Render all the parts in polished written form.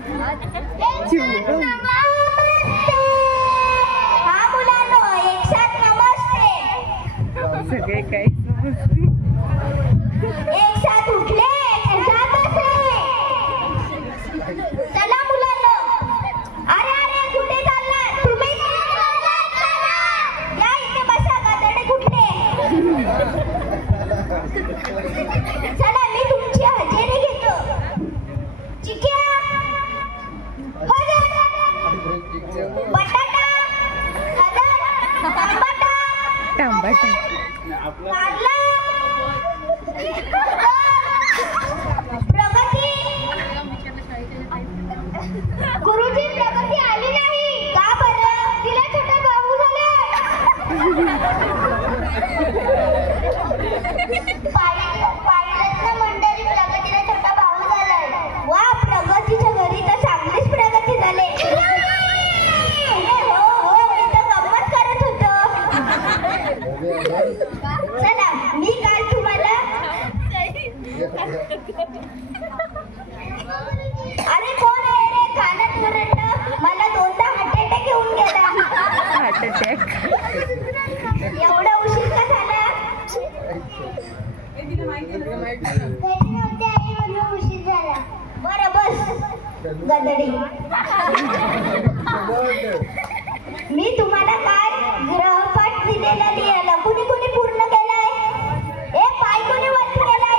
हा मुलांनो, एक साथ नमस्ते. सगळे काही एक साथ उठले, एक साथ बसले. चला मुलांनो. अरे अरे कुठे चाललात तुम्ही? या इथे बसा, गादडे कुठले. चला मी तुमची हजेरी घेतो. चिक्या, बटाटा, टमाटा, कारला, प्रगती. गुरुजी प्रगती आली नाही का बरं? तिला छोटा भाऊ झाला. पाहिलंच मंडळी, प्रगतीला छोटा भाऊ झालाय. वा, प्रगतीच्या घरी तर चांगलीच प्रगती झाली. हो, इथं गंमत करत होतो. चला, मी काल तुम्हाला अरे कोण आहे रे कानात ओरडलं? मला 2दा हार्ट अटॅक येऊन गेला. Heart attack. एवढा उशीर का झाला? उशीर झाला. बरं बस गदडी. मी तुम्हाला काय ग्रहपाठ दिलेला लिहायला कुणी कुणी पूर्ण केलाय? ए पाय कोणी वरती केलाय?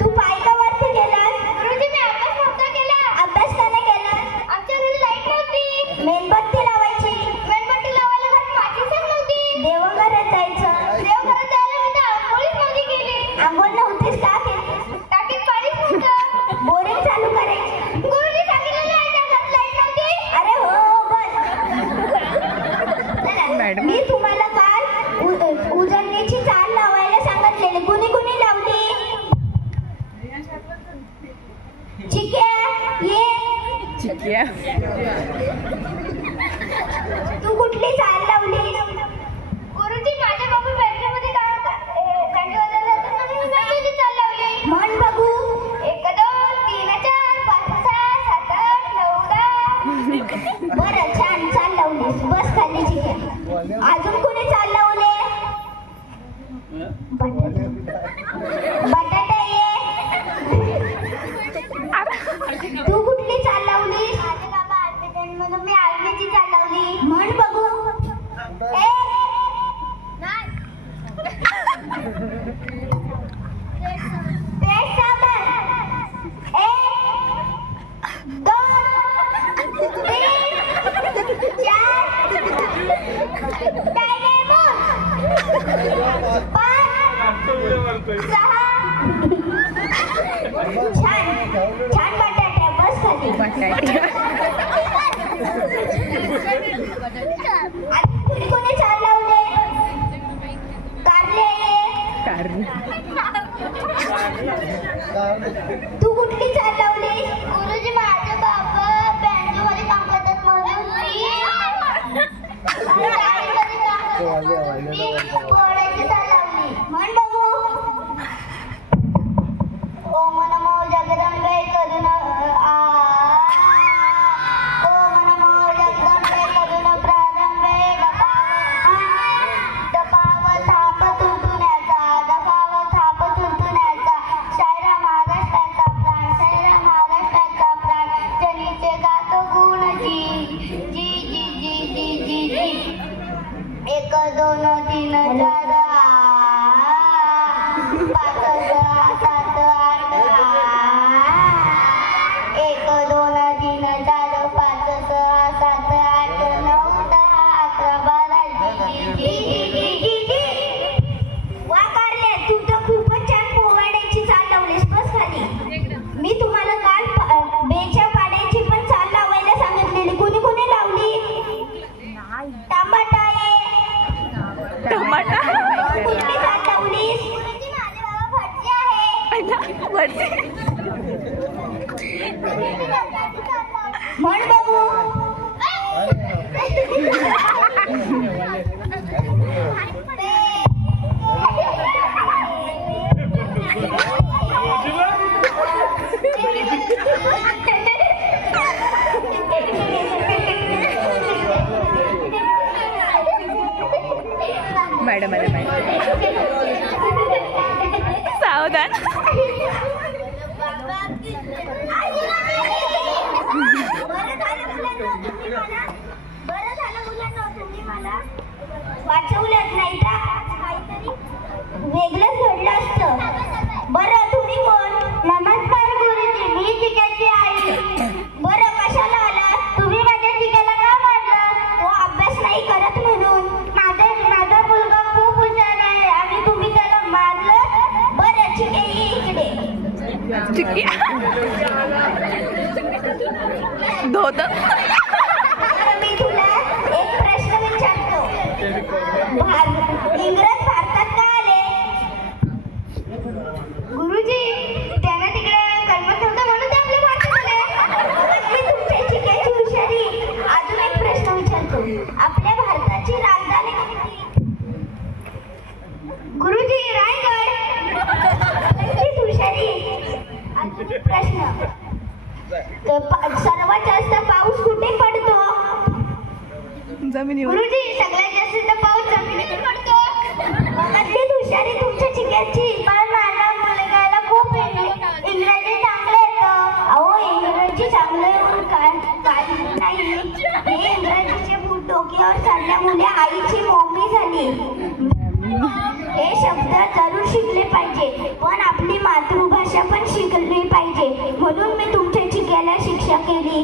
तू पाय का वरती केलास? गुरुजी मी अभ्यास नव्हता केला. अभ्यास का नाही केला? आमच्या घरी लाईट नव्हती. मेणबत्ती लावायची. मेणबत्ती लावायला घरात माचीसच नव्हती. देवघरात जायचं. देवघरात जायला मी तर आंघोळीच नव्हती केली. आंघोळ नव्हतीच का केली? टाकीत पाणीच नव्हतं. बोरिंग चालू करायची. गुरुजी सांगितलेलं आहे त्या घरात लाईट नव्हती. अरे हो बस. चला, मी तुम्हाला काल उजळणीची चाल लावायला सांगितलेली. कुणी कुणी लावली? चिक्या ये. चिक्या, तू कुठली चाल लावली? गुरुजी माझ्या बाबा बँकेमध्ये बँके वाजायला तुझी चाल लावली. म्हण बघू. 1 2 3 4 5 6 7 8 9 10. बरं, छान चाल लावलीस. बस खाली चिक्या. अजून कोणी चाल लावले? बटाटा ये. तू कुठली चाल लावलीस? माझे बाबा आर्मीतून मी आर्मीची चाल लावली. म्हण बघू. ए पेट साबण. 1 2 3 4 डायनेमो 5 6. छान छान बटाटा. बस खाली. बटाटे. कुणी कोणी चाल लावले? कारले. तू कुठली चाल लावली? गुरुजी माझे बाबा बँकेमध्ये काम करतात म्हणून मी पोळ्याची चाल लावली. म्हण बघू. ओम नमो जगदंबे करुणा ओम नमो जगदंबे करुणा प्रारंभे दपाव थाप तुटण्याचा शायरा महाराष्ट्राचा प्राण. शायरा महाराष्ट्राचा प्राण. जनीचे गातो गुण जी जी जी जी जी जी जी. 1 2 3 4 5 6 7 8 1 2 3 4 5 6 7 8 9 10 11 12. वा कारले, तू तर खूपच छान पोवाड्याची चाल लावलीस. बस खाली. मी तुम्हाला काल बेच्या पाड्याची पण चाल लावायला सांगितलेली. कुणी कुणी लावली? टमाटा ये. टमाटा. कुठली चाल लावलीस? माझे बाबा भटजी आहे. म्हण बघू. धोत तर मी तुला एक प्रश्न विचारतो. इंग्रज भारतात का आले? गुरुजी, त्यांना तिकडे करमत नव्हतं म्हणून ते आपल्या भारतात आले. मी तुमच्या शिकायची हुशारी. अजून एक प्रश्न विचारतो. आपल्या भारताची राजधानी कोणती? गुरुजी, रायगड. हीच हुशारी. अजून एक प्रश्न. सर्वात जास्त पाऊस कुठे पडतो? जमिनीवर. गुरुजी, सगळ्यात जास्त पाऊस जमिनीवर पडतो. नक्कीच हुशारी तुमच्या चिक्याची. पण माझ्या मुलगाला खूप इंग्रजी चांगलं येतं. अहो, इंग्रजी चांगलं येऊन काही नाही. हे इंग्रजीचे बूट डोक्यावर चढल्यामुळे आईची मम्मी झाली. हे शब्द जरूर शिकले पाहिजे, पण आपली मातृभाषा पण शिकली पाहिजे. म्हणून मी तुमच्या चिक्याला शिक्षा केली.